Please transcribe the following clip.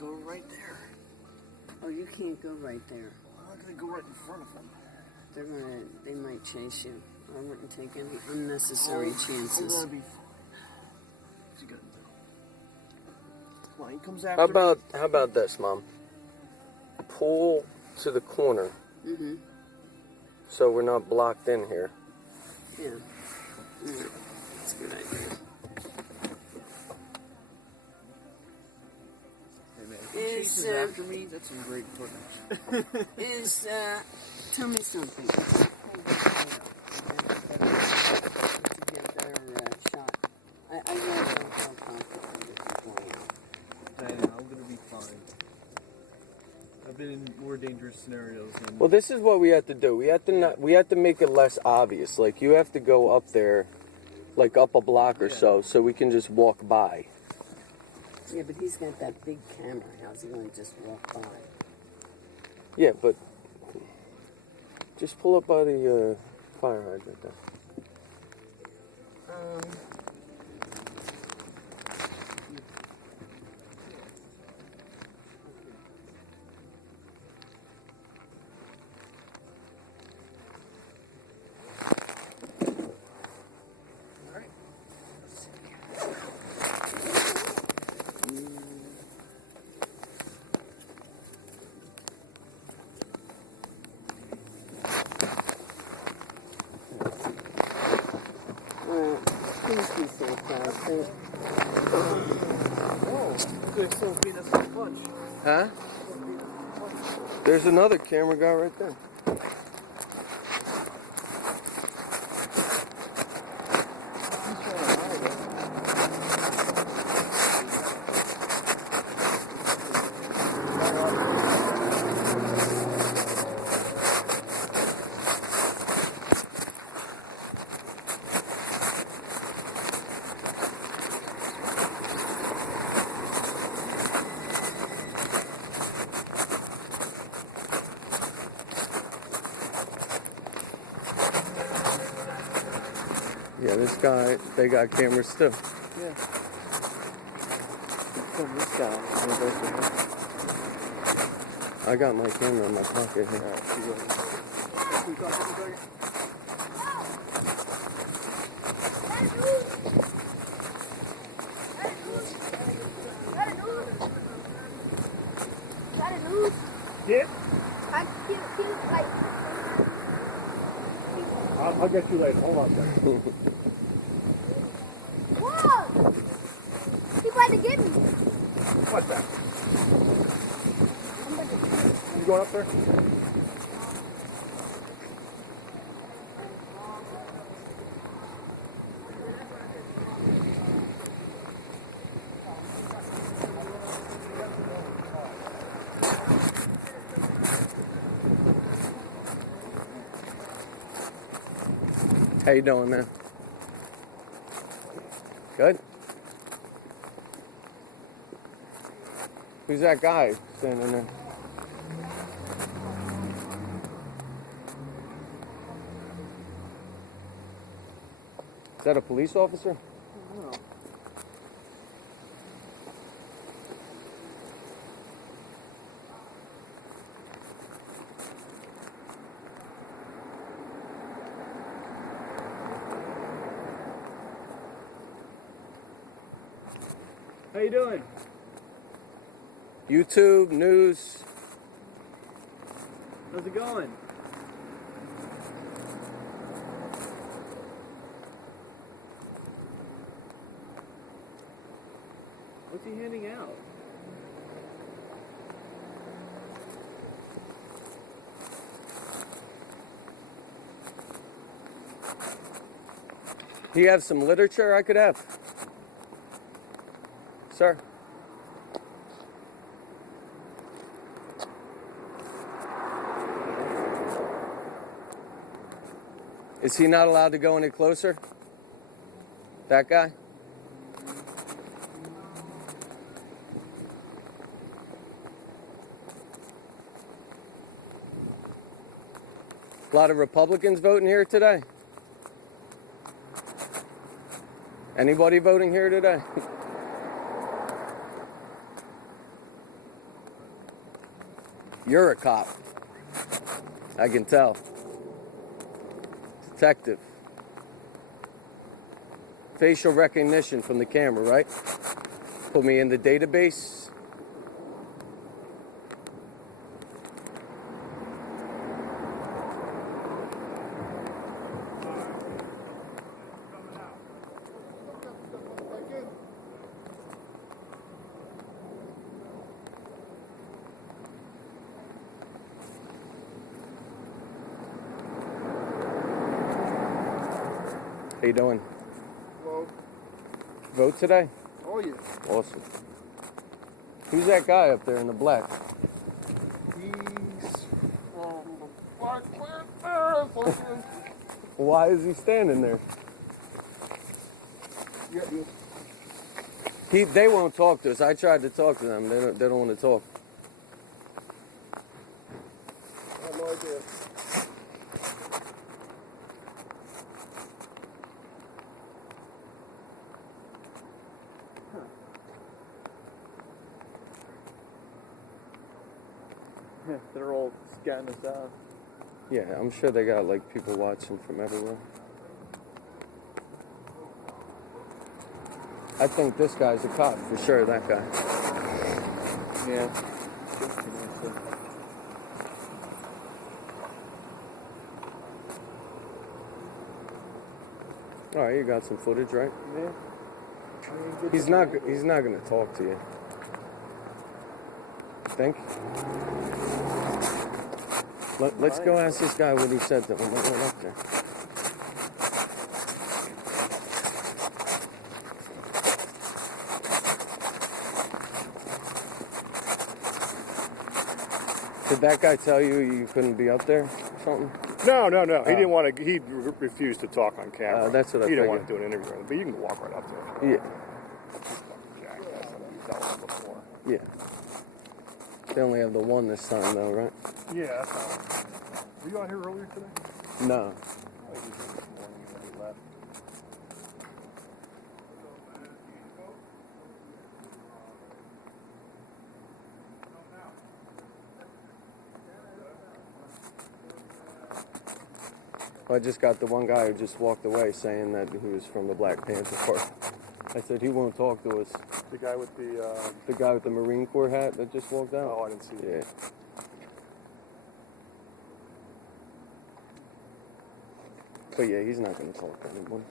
go right there. Oh, you can't go right there. I'm not gonna go right in front of them. They might chase you. I wouldn't take any unnecessary chances. I'm gonna be fine. What's he gonna do? Come on, he comes after me. How about this, Mom? Pull to the corner. Mm-hmm. So we're not blocked in here. Yeah. That's a good idea. Hey man, if he chases after me, that's some great footage. Tell me something. To get a better shot. I really don't feel comfortable with you going out. Hey, I'm gonna be fine. I've been in more dangerous scenarios. Well, this is what we have to do. We have to make it less obvious. Like, you have to go up there, like up a block or so we can just walk by. Yeah, but he's got that big camera. How's he going to just walk by? Yeah, but just pull up by the fire hydrant there. Please be safe, guys. Huh? There's another camera guy right there. Yeah, this guy, they got cameras too. Yeah. This guy. I got my camera in my pocket here. Yeah? I'll get you later. Hold on a second. Whoa! He tried to get me. What's that? You going up there? How you doing, man? Good? Who's that guy standing there? Is that a police officer? No. How you doing? YouTube, news. How's it going? What's he handing out? Do you have some literature I could have? Sir? Is he not allowed to go any closer? That guy? A lot of Republicans voting here today? Anybody voting here today? You're a cop. I can tell. Detective. Facial recognition from the camera, right? Put me in the database. How you doing? Well, Vote today? oh yeah. Awesome. Who's that guy up there in the black? He's from the Black Panther. Why is he standing there? Yeah. They won't talk to us. I tried to talk to them. They don't want to talk. I have no idea. They're all scanning us out. Yeah, I'm sure they got like people watching from everywhere. I think this guy's a cop for sure. That guy. Yeah. All right, you got some footage, right? Yeah. He's not gonna talk to you. Think. Let's go ask this guy what he said to him. Went up there. Did that guy tell you couldn't be up there or something? No. He didn't want to. He refused to talk on camera. That's what I He didn't figured. want to do an interview, but you can walk right up there. Yeah. You've dealt with him before. Yeah. They only have the one this time though, right? Yeah, that's fine. Were you out here earlier today? No. I was here this morning when he left. I just got the one guy who just walked away saying that he was from the Black Panther Party. I said he won't talk to us. The guy with the. The guy with the Marine Corps hat that just walked out? Oh, I didn't see it. Yeah. But yeah, he's not going to talk to anyone.